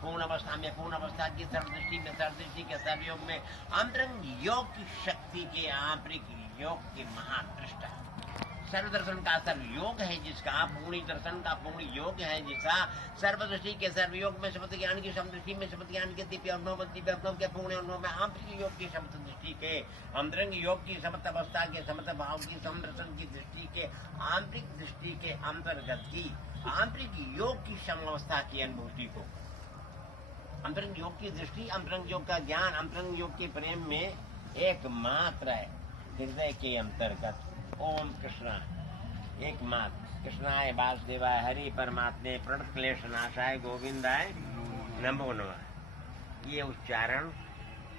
पूर्ण अवस्था में पूर्ण अवस्था की सर्वदृष्टि में सर्वदृष्टि के सर्वयोग में अंतरंग योग की शक्ति के आंतरिक योग के महादृष्टा सर्वदर्शन का सर्वयोग है जिसका, पूर्ण दर्शन का पूर्ण योग है जिसका, सर्वदृष्टि के सर्वयोग में शब्द ज्ञान की समदृष्टि में शब्द ज्ञान के दिव्य अनुभव के पूर्ण अनुभव में आंतरिक योग की शब्द दृष्टि के अंतरंग योग की समत अवस्था के समत भाव की समदर्शन की दृष्टि के आंतरिक दृष्टि के अंतर्गत की आंतरिक योग की समावस्था की अनुभूति को, अंतरंग योग की दृष्टि, अंतरंग योग का ज्ञान, अंतरंग योग के प्रेम में एकमात्र है हृदय के अंतर्गत ओम कृष्णा एकमात्र कृष्णाय वासुदेवाय हरि परमात्मे प्रणत क्लेश नाशाय गोविंदाय नमो नमः ये उच्चारण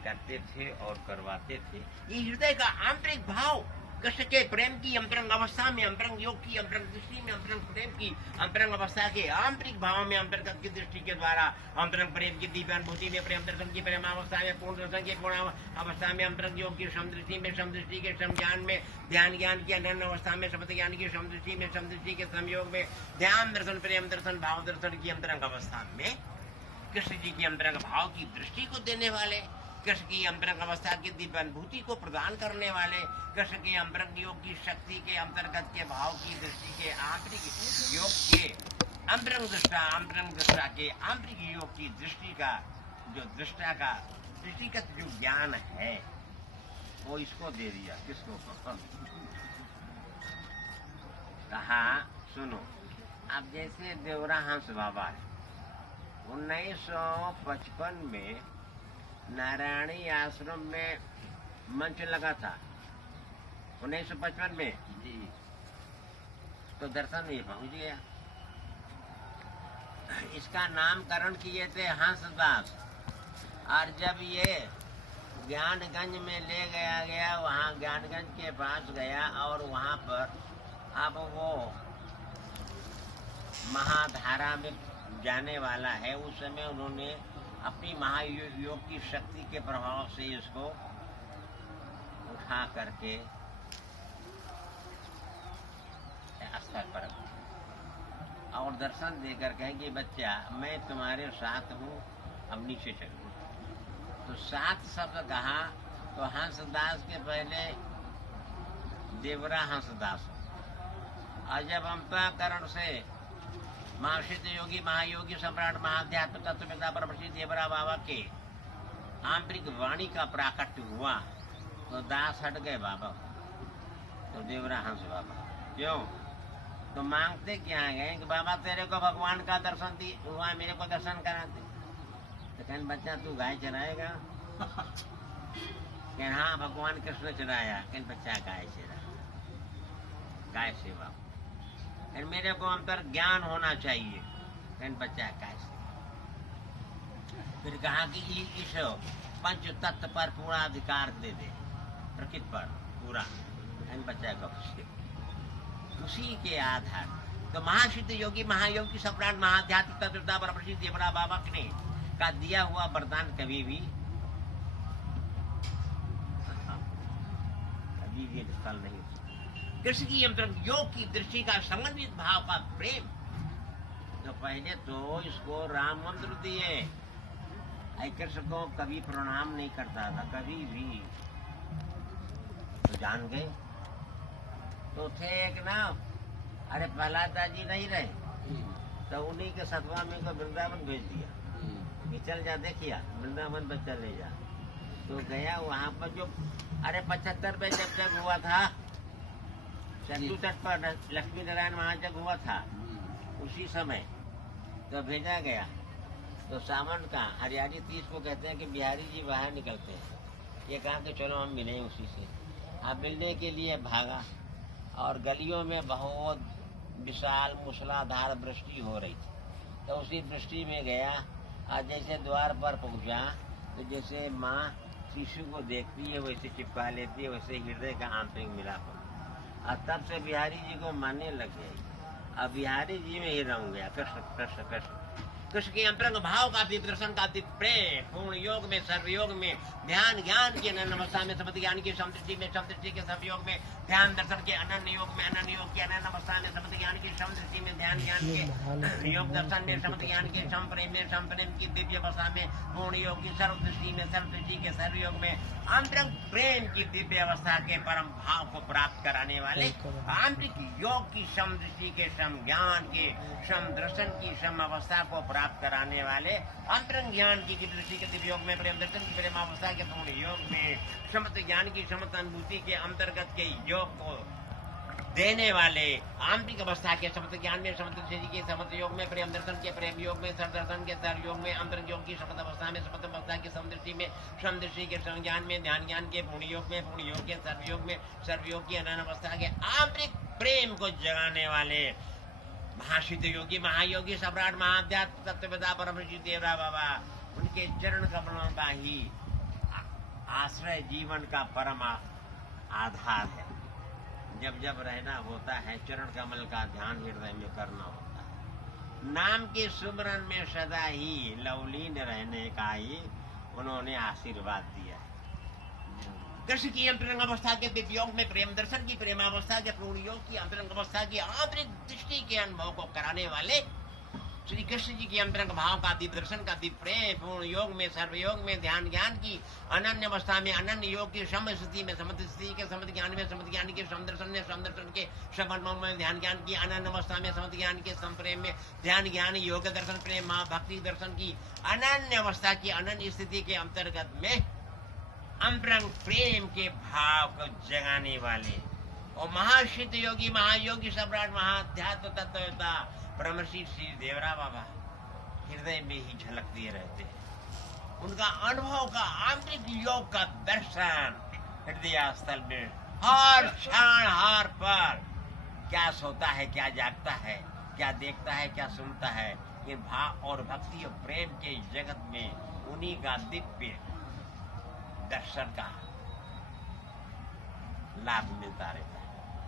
करते थे और करवाते थे। ये हृदय का आंतरिक भाव कृष्ण के प्रेम की अंतरंग अवस्था में, अंतरंग योग की अंतरंग दृष्टि में, अंतरंग प्रेम की अंतरंग अवस्था के आंतरिक भाव में अंतर्गत की दृष्टि के द्वारा अंतरंग प्रेम की दिव्य अनुभूति में, प्रेम दर्शन की प्रेम अवस्था में, पूर्ण दर्शन की पूर्ण अवस्था में, अंतरंग योग की समदृष्टि में, समदृष्टि के समज्ञान में, ध्यान ज्ञान की अनन्य अवस्था में, शब्द ज्ञान की समदृष्टि में, समदृष्टि के संयोग में, ध्यान दर्शन प्रेम दर्शन भाव दर्शन की अंतरंग अवस्था में कृष्ण जी की अंतरंग भाव की दृष्टि को देने वाले, कृष्ण की अंतरंग अवस्था की दिव्य अनुभूति को प्रदान करने वाले, कृष्ण के अंतरंग योग की शक्ति के अंतर्गत के भाव की दृष्टि के आंतरिक योग के अंतरंग दृष्टा के आंतरिक योग की दृष्टि का जो दृष्टा का दृष्टिगत जो ज्ञान है वो इसको दे दिया। किसको? कहा सुनो, अब जैसे देवरा हंस बाबा है 1955 में नारायणी आश्रम में मंच लगा था 1955 में जी, तो दर्शन नहीं पहुंच गया। इसका नामकरण किए थे हंसदास, और जब ये ज्ञानगंज में ले गया वहाँ ज्ञानगंज के पास गया और वहाँ पर अब वो महाधारा में जाने वाला है। उस समय उन्होंने अपनी महायोग की शक्ति के प्रभाव से इसको उठा करके स्तर पर और दर्शन देकर कहे कि बच्चा मैं तुम्हारे साथ हूँ, अब नीचे चलो। तो सात शब्द कहा तो हंसदास के पहले देवरा हंसदास, और जब अंतःकरण से महासिद्ध योगी महायोगी सम्राट महाध्यात्म तत्ववेता परमश्री देवरा बाबा के आंतरिक वाणी का प्राकट्य हुआ तो दास हट गए बाबा, तो देवरा हंस बाबा। क्यों? तो मांगते क्या गए कि बाबा तेरे को भगवान का दर्शन दी हुआ, मेरे को दर्शन कराते। तो कहने बच्चा तू गाय चराएगा? कहने हाँ भगवान कृष्ण चराया। कहने बच्चा गाय चरा, गाय सेवा। मेरे को अंतर ज्ञान होना चाहिए। कहने बच्चा कैसे? फिर कहा कि इस पंच तत्व पर पूरा अधिकार दे दे, प्रकृति पर पूरा। कहने बच्चा को उसी के आधार तो महासिद्ध योगी महायोगी सम्राट महाध्यात्मिक तत्ववेता परमश्री देवरा बाबा ने का दिया हुआ वरदान कभी भी विफल नहीं। कृष्ण की अंतरंग योग की दृष्टि का समन्वित भाव का प्रेम, तो पहले तो इसको राम मंत्र दिए। कृष्ण को कभी प्रणाम नहीं करता था कभी भी, तो जान गए। तो थे एक ना, अरे प्रहलाद जी नहीं रहे तो उन्हीं के सतवा में को वृंदावन भेज दिया कि चल जा देखिया वृंदावन पर चले जा। तो गया वहाँ पर जो अरे 75 में जब तक हुआ था चंदू तट पर लक्ष्मी नारायण वहाँ जब हुआ था उसी समय तो भेजा गया। तो सावन का हरियाली 30 को कहते हैं कि बिहारी जी बाहर निकलते हैं। ये कहा कि चलो हम मिलें उसी से। अब मिलने के लिए भागा और गलियों में बहुत विशाल मूसलाधार वृष्टि हो रही थी। तो उसी वृष्टि में गया और जैसे द्वार पर पहुंचा तो जैसे माँ शिशु को देखती है वैसे चिपका लेती है, वैसे हृदय का आंतरिक मिलाप। और तब से बिहारी जी को मानने लग गई। अब बिहारी जी में ही रहूं गया कृष्ण कृष्ण कृष्ण। कृष्ण के अंतरंग भाव का दिव्य दर्शन का दिव्य प्रेम पूर्ण योग में सर्वयोग में ध्यान ज्ञान के अनन्य अवस्था में समति ज्ञान की समदृष्टि में समदृष्टि के संयोग में ध्यान दर्शन के अनन्य योग में अनन्य योग के अनन्य अवस्था में समति ज्ञान की समदृष्टि में ध्यान ज्ञान के योग दर्शन में समति ज्ञान के संप्रेम में संप्रेम की दिव्य अवस्था में पूर्ण योग की सर्वदृष्टि में सर्वदृष्टि के सर्वयोग में आंतरिक प्रेम की दिव्य अवस्था के परम भाव को प्राप्त कराने वाले आंतरिक योग की समदृष्टि के सम ज्ञान के सम दर्शन की सम अवस्था को प्राप्त कराने वाले अंतरंग ज्ञान की दृष्टि के दिव्य योग में प्रेम दर्शन की प्रेम अवस्था के पूर्ण योग में समत ज्ञान की समत अनुभूति के अंतर्गत के योग को देने वाले आंतरिक अवस्था के समत ज्ञान में समत दृष्टि के समत योग में प्रेम दर्शन के प्रेम योग में सर दर्शन के सर योग में अंतरंग योग की समत अवस्था में समत अवस्था की समदृष्टि में समदृष्टि के संज्ञान में ध्यान ज्ञान के पूर्ण योग में पूर्ण योग के सर्वयोग में सर्वयोग की अनन्य अवस्था के आंतरिक प्रेम को जगाने वाले महासिद्ध योगी महायोगी सम्राट महाध्यात्म तत्ववेदा परमऋषि देवरा बाबा उनके चरण कमलों का ही आश्रय जीवन का परम आधार है। जब जब रहना होता है चरण कमल का ध्यान हृदय में करना होता है। नाम के सुमरन में सदा ही लवलीन रहने का ही उन्होंने आशीर्वाद दिया है। कृष्ण की अंतरंग अवस्था के दिव्य योग में प्रेम दर्शन की प्रेमावस्था के पूर्ण योग की अंतरंग अवस्था की आंतरिक दृष्टि के अनुभव को कराने वाले श्री कृष्ण जी के अंतरंग भाव का दिव्य दर्शन का दिव्य प्रेम पूर्ण योग में सर्वयोग में ध्यान ज्ञान की अनन्य अवस्था में अनन्य योग की सम स्थिति में समत स्थिति के समत ज्ञान में समत ज्ञान के समदर्शन में समदर्शन के समन्वय में ध्यान ज्ञान की अनन्य अवस्था में समत ज्ञान के संप्रेम में ध्यान ज्ञान योग दर्शन प्रेम माँ भक्ति दर्शन की अनन्य अवस्था की अनन्य स्थिति के अंतर्गत में अंतरंग प्रेम के भाव को जगाने वाले और महासिद्ध योगी महायोगी सम्राट महाध्यात्म तत्ववेता ब्रह्मर्षि श्री देवरा बाबा हृदय में ही झलकते रहते हैं। उनका अनुभव का आंतरिक योग का दर्शन हृदय स्थल में हर क्षण हर पर क्या सोता है क्या जागता है क्या देखता है क्या सुनता है ये भाव और भक्ति और प्रेम के जगत में उन्हीं का दिव्य दर्शन का लाभ मिलता रहता है।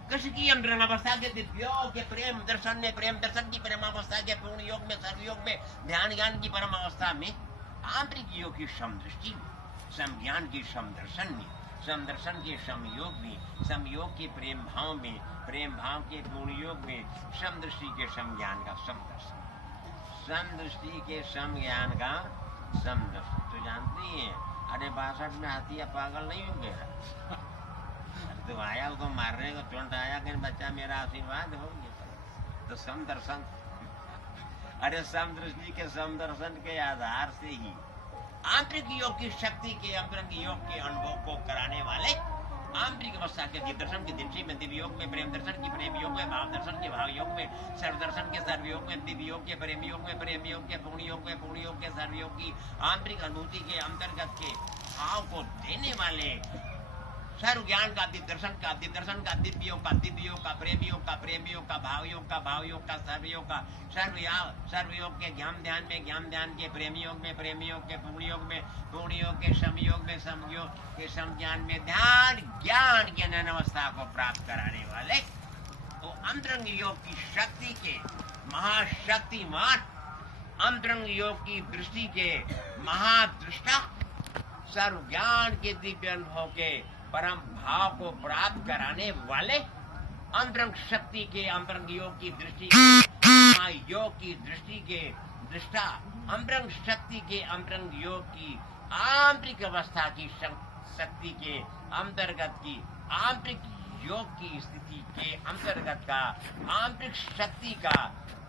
कृष्ण की अंतरंग अवस्था के दिव्य के प्रेम दर्शन में प्रेम दर्शन की प्रेमावस्था के पूर्ण योग में सर्वयोग में ध्यान ज्ञान की परम अवस्था में आंतरिक योग की समदृष्टि में समज्ञान की समदर्शन में समदर्शन के समयोग में समयोग के प्रेम भाव में प्रेम भाव के पूर्ण योग में समदृष्टि के समज्ञान का समदर्शन समदृष्टि के समज्ञान का समदर्शन। तो जानती है अरे 62 में हाथिया पागल नहीं हो गया तो आया उसको मारने का तुरंत आया कि बच्चा मेरा आशीर्वाद हो गया। तो समदर्शन अरे समदृष्टि के समदर्शन के आधार से ही आंतरिक योग की शक्ति के अंतरंग योग के अनुभव को कराने वाले आंतरिक अवस्था के दिव्य दर्शन की दृष्टि में दिव्य योग में प्रेम दर्शन की प्रेम योग में भाव दर्शन के भाव योग में सर्व दर्शन के सर्व योग में दिव्य योग के प्रेम योग में प्रेम योग के पूर्ण योग में पूर्ण योग के सर्व योग की आंतरिक अनुभूति के अंतर्गत के भाव को देने वाले सर्व ज्ञान का दिव्य दर्शन का दिव्य योग का दिव्य योग का प्रेम योग का प्रेम योग का भाव योग का सर्व योग का सर्व योग के ज्ञान ध्यान में ज्ञान ध्यान के प्रेम योग के पूर्ण योग के समयोग में समयोग के सम ज्ञान में ध्यान ज्ञान की अनन्य अवस्था को प्राप्त कराने वाले तो अंतरंग योग की शक्ति के महाशक्तिमान अंतरंग योग की दृष्टि के महादृष्टा सर्व ज्ञान के दिव्य अनुभव के परम भाव को प्राप्त कराने वाले अंतरंग शक्ति के अंतरंग योग की दृष्टि योग की दृष्टि के दृष्टा अंतरंग शक्ति के अंतरंग योग की आंतरिक अवस्था की शक्ति के अंतर्गत की आंतरिक योग की स्थिति के अंतर्गत का आंतरिक शक्ति का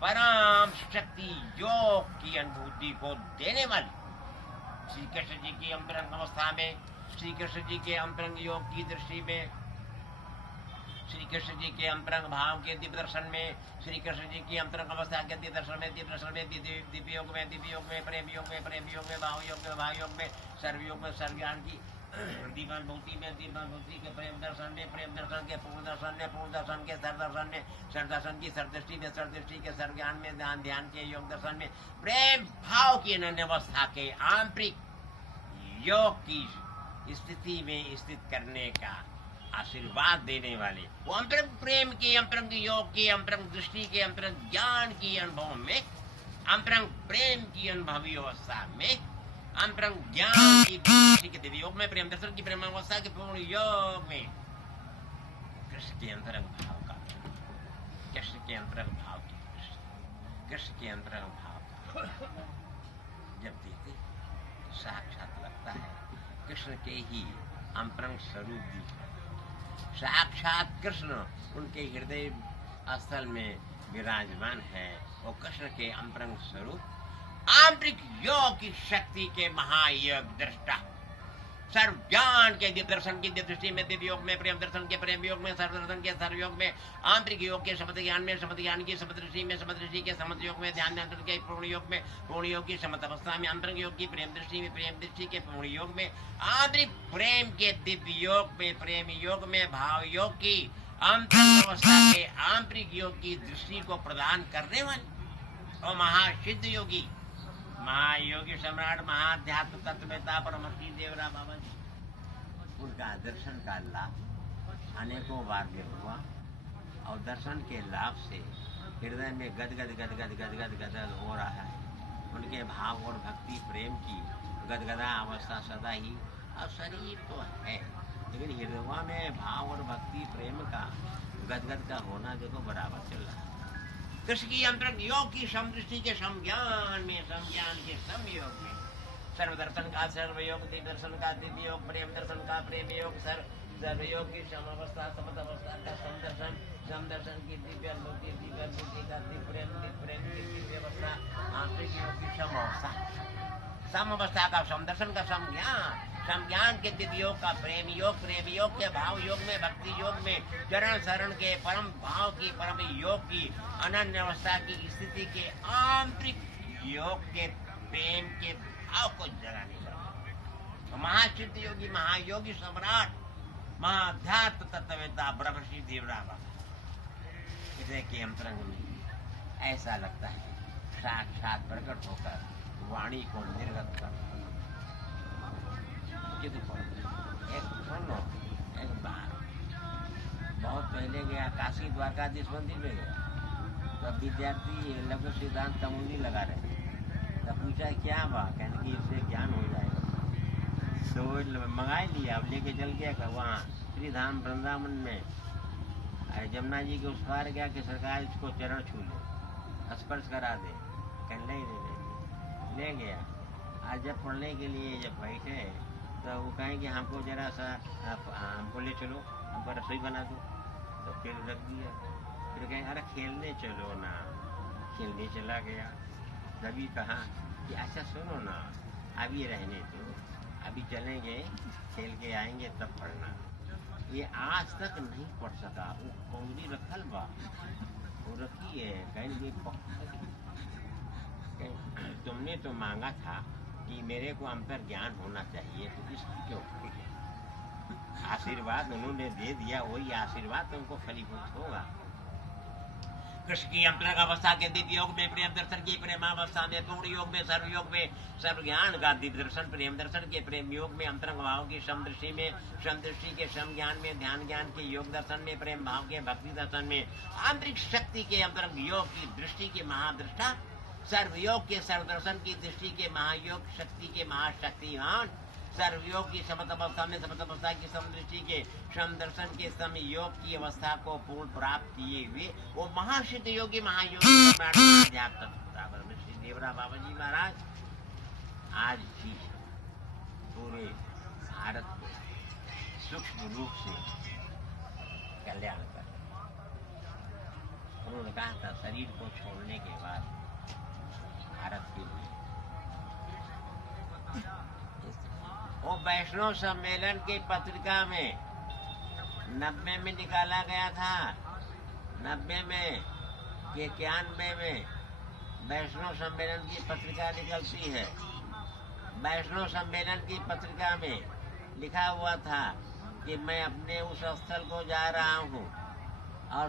परम शक्ति योग की अनुभूति को देने वाली श्री कृष्ण जी की अंतरंग अवस्था में श्री कृष्ण जी के अंतरंग योग की दृष्टि में श्री कृष्ण जी के अंतरंग भाव के दिव्य दर्शन में श्री कृष्ण जी की अंतरंग अवस्था के दिव्य दर्शन में दिव्य योग में प्रेम योग में भाव योग में सर्व ज्ञान की दीवान भक्ति के प्रेम दर्शन के पूर्ण दर्शन के सर दर्शन की सरदृष्टि के सर्व ज्ञान में ध्यान के योग दर्शन में प्रेम भाव की अनन्य अवस्था के आंतरिक योग की स्थिति में स्थित करने का आशीर्वाद देने वाले वो अंतरंग प्रेम के अंतरंग योग के अंतरंग दृष्टि के अंतरंग ज्ञान की अनुभव में अंतरंग प्रेम की अनुभवी अवस्था में, अंतरंग ज्ञान की दृष्टि के दिव्य योग में, प्रेम दर्शन की प्रेम अवस्था के पूर्ण योग में कृष्ण के अंतरंग भाव का, कृष्ण के अंतरंग भाव की दृष्टि, कृष्ण के अंतरंग भाव का जब देते साक्षात लगता है कृष्ण के ही अंतरंग स्वरूप भी, साक्षात कृष्ण उनके हृदय स्थल में विराजमान है। वो कृष्ण के अंतरंग स्वरूप आंतरिक योग की शक्ति के महायोग दृष्टा, सर्व ज्ञान के दिव्य दर्शन की दृष्टि में, दिव्य योग में, प्रेम दर्शन के प्रेम योग में, सर्व दर्शन के सर्व योग में, आंतरिक योग के समत ज्ञान में, समत ज्ञान की समत दृष्टि में, समत दृष्टि के समत योग में, ध्यान दर्शन के पूर्ण योग में, पूर्ण योग की समत अवस्था में, अंतरंग योग की प्रेम दृष्टि में, प्रेम दृष्टि के पूर्ण योग में, आंतरिक प्रेम के दिव्य योग में, प्रेम योग में, भाव योग की अंतरंग अवस्था के आंतरिक योग की दृष्टि को प्रदान करने वाले और महासिद्ध योगी, महायोगी सम्राट, महाध्यात्म तत्ववेता परमहंस देवरा बाबा जी, उनका दर्शन का लाभ अनेकों बार में हुआ और दर्शन के लाभ से हृदय में गदगद गदगद गदगद गदगद हो रहा है। उनके भाव और भक्ति प्रेम की गदगदा अवस्था सदा ही, और शरीर तो है लेकिन हृदय में भाव और भक्ति प्रेम का गदगद का होना देखो बराबर चल रहा है। कृष्ण की अंतरंग योग की समदृष्टि के समज्ञान में, समज्ञान के समयोग में, सर्वदर्शन का सर्वयोग, दिव्य दर्शन का दिव्य योग, प्रेम दर्शन का प्रेम योग, सर्वयोग की समावस्था, समत अवस्था का समदर्शन, समदर्शन की दिव्य अनुभूति, दिव्य अनुभूति का दिव्य प्रेम की दिव्य अवस्था, आंतरिक योग की समावस्था, समअवस्था का समदर्शन का समज्ञान, समज्ञान के दिव्य योग का प्रेम योग के भाव योग में, भक्ति योग में, चरण शरण के परम भाव की, परम योग की, अनन्य अवस्था की स्थिति के आंतरिक योग के प्रेम के भाव को जगाने लगा। तो महासिद्ध योगी, महायोगी सम्राट, महाध्यात्म तत्ववेता ब्रह्म श्री देवरा बाबा हृदय के अंतरंग में ऐसा लगता है साक्षात प्रकट होकर वाणी को निर्गत कर। एक सुनो, एक बार बहुत पहले गया काशी द्वारकाधीश मंदिर में गया, तब विद्यार्थी लघु सिद्धांत तमुनी लगा रहे, तब पूछा क्या बा, कहने की इससे ज्ञान हो जाएगा, तो मंगाई लिया, अब लेके चल गया वहाँ श्रीधाम वृंदावन में, जमुना जी के उस पार गया कि सरकार इसको चरण छू ले, स्पर्श करा दे, कहने ले गया। आज जब पढ़ने के लिए जब बैठे तो वो कहें कि हमको जरा सा हमको ले चलो, हमको रसोई बना दो, तो फिर रख दिया। फिर कहें अरे खेलने चलो ना, खेलने चला गया। तभी कहा कि अच्छा सुनो ना, अभी रहने दो, अभी चलेंगे खेल के आएंगे तब पढ़ना। ये आज तक नहीं पढ़ सका, वो कौड़ी रखल बा, वो रखी है, कहेंगे तुमने तो मांगा था कि मेरे को अंतर ज्ञान होना चाहिए, तो इसकी क्यों आशीर्वाद उन्होंने दे दिया, वही आशीर्वाद तुमको फलीभूत होगा। कृष्ण की अंतरंग अवस्था के दिव्य योग में, प्रेम दर्शन की प्रेमावस्था में, पूर्ण योग में, सर्व योग में, सर्व ज्ञान का दिव्य दर्शन, प्रेम दर्शन के प्रेम योग में, अंतरंग भाव की समदृष्टि में, समदृष्टि के सम ज्ञान में, ध्यान ज्ञान के योग दर्शन में, प्रेम भाव के भक्ति दर्शन में, आंतरिक शक्ति के अंतरंग योग की दृष्टि के महादृष्टा, सर्वयोग के सर्वदर्शन की दृष्टि के महायोग शक्ति के महाशक्तिमान, सर्वयोग की समत अवस्था में, समत अवस्था की समदृष्टि के समदर्शन के समयोग की अवस्था को पूर्ण प्राप्त किए हुए वो महासिद्ध योगी, महायोगी श्री देवरा बाबा जी महाराज आज भी पूरे भारत को सूक्ष्म रूप से कल्याण कर। उन्होंने कहा था शरीर को छोड़ने के बाद भारत के लिए वो वैष्णव सम्मेलन की पत्रिका में 90 में निकाला गया था, 90 में कि 91 में वैष्णव सम्मेलन की पत्रिका निकलती है। वैष्णव सम्मेलन की पत्रिका में लिखा हुआ था कि मैं अपने उस स्थल को जा रहा हूँ और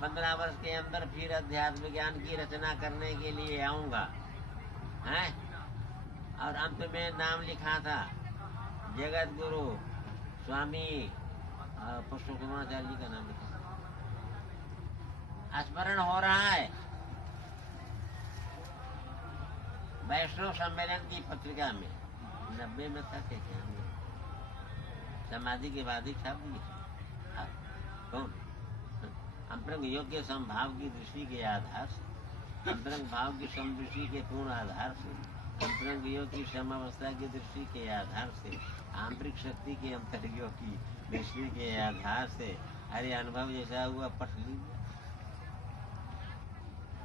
15 वर्ष के अंदर फिर अध्यात्म ज्ञान की रचना करने के लिए आऊँगा, हैं? और अंत में नाम लिखा था जगत गुरु स्वामी पुष्पकुमाराचार्य जी का नाम लिखा। स्मरण हो रहा है वैष्णव सम्मेलन की पत्रिका में 90 में था क्या समाधि के बाद ही छाप दिए। कौन? अंतरंग योग के समभाव की दृष्टि के आधार से, अंतरंग भाव की समदृष्टि के पूर्ण आधार से, अंतरंग योग की समावस्था की दृष्टि के आधार से, आंतरिक शक्ति के अंतर्योग की दृष्टि के आधार से, अरे अनुभव जैसा हुआ पढ़ लीजिए।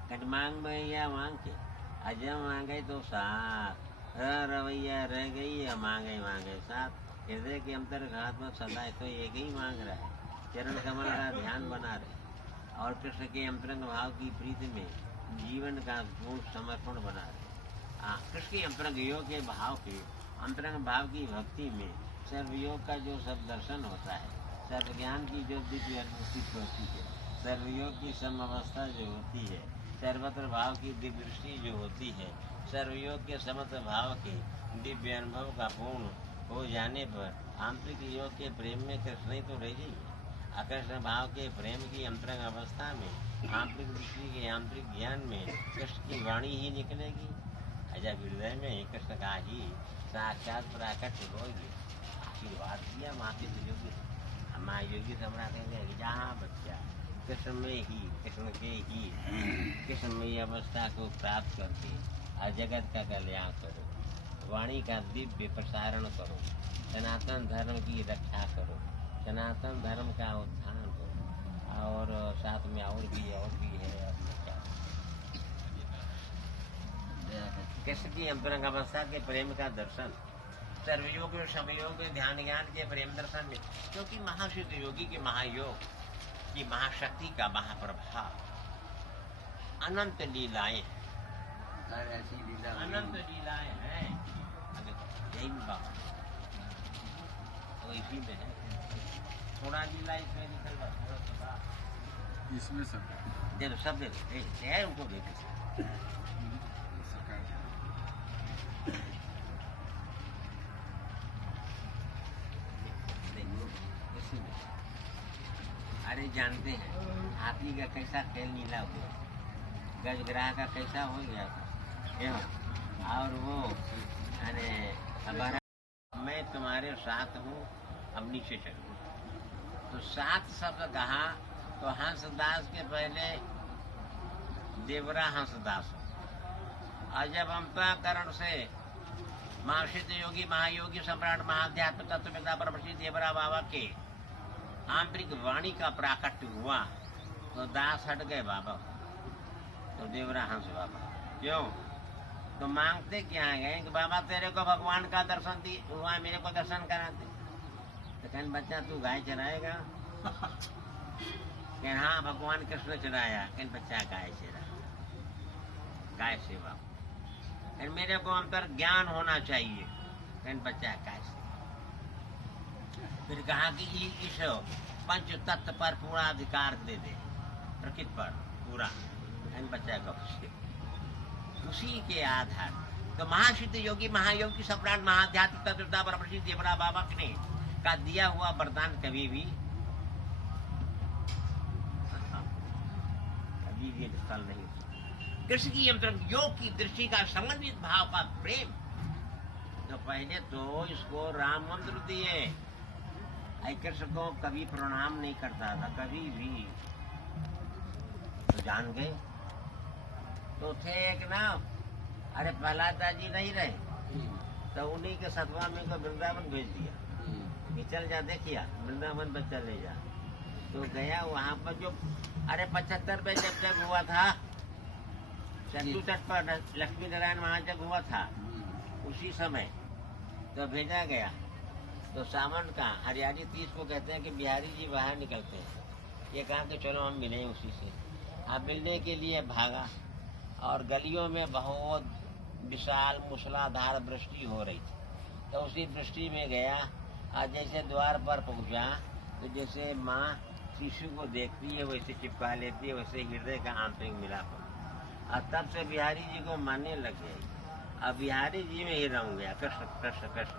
कट मांग भैया मांग के अजम मांगे तो साथ रवैया रह गई या मांगे मांगे साथ। हृदय के अंतर्घात में सदा तो एक ही मांग रहा है, चरण कमल का ध्यान बना रहे और कृष्ण के अंतरंग भाव की प्रीति में जीवन का पूर्ण समर्पण बना रहे। कृष्ण के अंतरंग योग के भाव के अंतरंग भाव की भक्ति में सर्वयोग का जो सब दर्शन होता है, सर्वज्ञान की जो दिव्य अनुभूति होती है, सर्वयोग की समावस्था जो होती है, सर्वत्र भाव की दिव्य दृष्टि जो होती है, सर्वयोग के समस्त भाव के दिव्य अनुभव का पूर्ण हो जाने पर आंतरिक योग के प्रेम में कृष्ण ही तो रह गई। आकर्षण भाव के प्रेम की अंतरंग अवस्था में आंतरिक दृष्टि के आंतरिक ज्ञान में कृष्ण की वाणी ही निकलेगी। अजा हृदय में कृष्ण का ही साक्षात प्राकट होगी। आशीर्वाद दिया माँ के योगी, हमारे योगी सम्राट कहेंगे जहाँ बच्चा कृष्ण में ही, कृष्ण के ही कृष्णमयी अवस्था को प्राप्त करके जगत का कल्याण करो, वाणी का दिव्य प्रसारण करो, सनातन धर्म की रक्षा करो, सनातन धर्म का उत्थान करो। और साथ में और भी है कृष्ण की अंतरंग अवस्था के प्रेम का दर्शन, सर्वयोग और समयोग ध्यान ज्ञान के प्रेम दर्शन में, क्योंकि महासिद्ध योगी के महायोग की महाशक्ति का महाप्रभाव अनंत लीलाएं, ऐसी लीला अनंत लीलाएं हैं। यही बात तो इसी में है, थोड़ा लीला इसमें निकल रहा, थोड़ा इसमें सब जब सब है उनको देखे अरे जानते हैं हाथी का कैसा खेल नीला हुआ, गजग्राह का कैसा हो गया था, और वो अरे मैं तुम्हारे साथ हूँ, अब नीचे चलो। तो साथ शब्द कहा तो हंसदास के पहले देवरा हंसदास, और जब अंतःकरण से महासिद्ध योगी महायोगी सम्राट महाध्यात्म तत्ववेता ब्रह्मश्री देवरा बाबा के आंतरिक वाणी का प्राकट्य हुआ तो दास हट गए बाबा, तो देवरा हंस बाबा। क्यों? तो मांगते क्या गए कि बाबा तेरे को भगवान का दर्शन दी हुआ, मेरे को दर्शन कराते। तो कहने बच्चा तू गाय चराएगा? कहने हाँ भगवान कृष्ण चराया। कहने बच्चा गाय चरा, गाय सेवा। कहने मेरे को अंतर ज्ञान होना चाहिए। कहने बच्चा गाय सेवा। फिर कहा कि इस पंच तत्व पर पूरा अधिकार दे दे, प्रकृति पर पूरा। कहने बच्चा गप उसी के आधार तो महासिद्ध योगी महायोगी सम्राट महाध्यात्म तत्ववेता ब्रह्मश्री देवरा बाबा ने का दिया हुआ वरदान कभी भी फल नहीं। कृष्ण की अंतरंग योग की दृष्टि का समन्वित भाव का प्रेम, तो पहले तो इसको राम मंत्र दिए। कृष्ण को कभी प्रणाम नहीं करता था कभी भी, तो जान गए। तो थे एक ना, अरे प्रहलाद जी नहीं रहे, तो उन्हीं के सतवा में को वृंदावन भेज दिया कि चल जा देखिया वृंदावन पर चले जा। तो गया वहाँ पर जो अरे 75 में जब तक हुआ था चंदू तट पर लक्ष्मी नारायण वहाँ जब हुआ था उसी समय तो भेजा गया। तो सावन का हरियाली 30 को कहते हैं कि बिहारी जी बाहर निकलते हैं, ये कहा कि चलो हम मिले उसी से। आप मिलने के लिए भागा और गलियों में बहुत विशाल मूसलाधार वृष्टि हो रही थी। तो उसी वृष्टि में गया और जैसे द्वार पर पहुंचा तो जैसे माँ शिशु को देखती है वैसे चिपका लेती है, वैसे हृदय का आंतरिक मिलाप। और तब से बिहारी जी को मानने लग गई। अब बिहारी जी में ही रंग गया कृष्ण कृष्ण कृष्ण।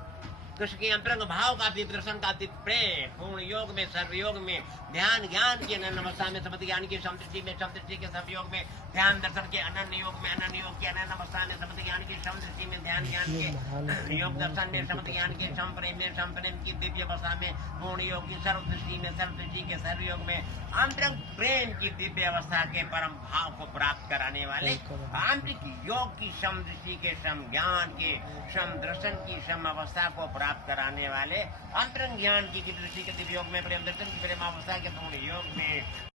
कृष्ण के अंतरंग भाव का दिव्य दर्शन का दिव्य प्रेम, पूर्ण योग में, सर्वयोग में, ध्यान ज्ञान के अनन्य अवस्था में, समति ज्ञान की समदृष्टि में, समदृष्टि के सर्वयोग में, ध्यान दर्शन के अनन्य योग में, अनन्य योग की अनन्य अवस्था में, समति ज्ञान की समदृष्टि में, ध्यान ज्ञान के योग दर्शन में, समति ज्ञान के समप्रेम में, समप्रेम की दिव्य अवस्था में, पूर्ण योग की सर्वदृष्टि में, सर्वदृष्टि के सर्वयोग में, आंतरिक प्रेम की दिव्य अवस्था के परम भाव को प्राप्त कराने वाले, आंतरिक योग की समदृष्टि के, सम ज्ञान के, सम दर्शन की सम अवस्था को प्राप्त कराने वाले, अंतरंग ज्ञान की दृष्टि के दिव्य योग में, प्रेम दर्शन की प्रेम अवस्था के पूर्ण योग में,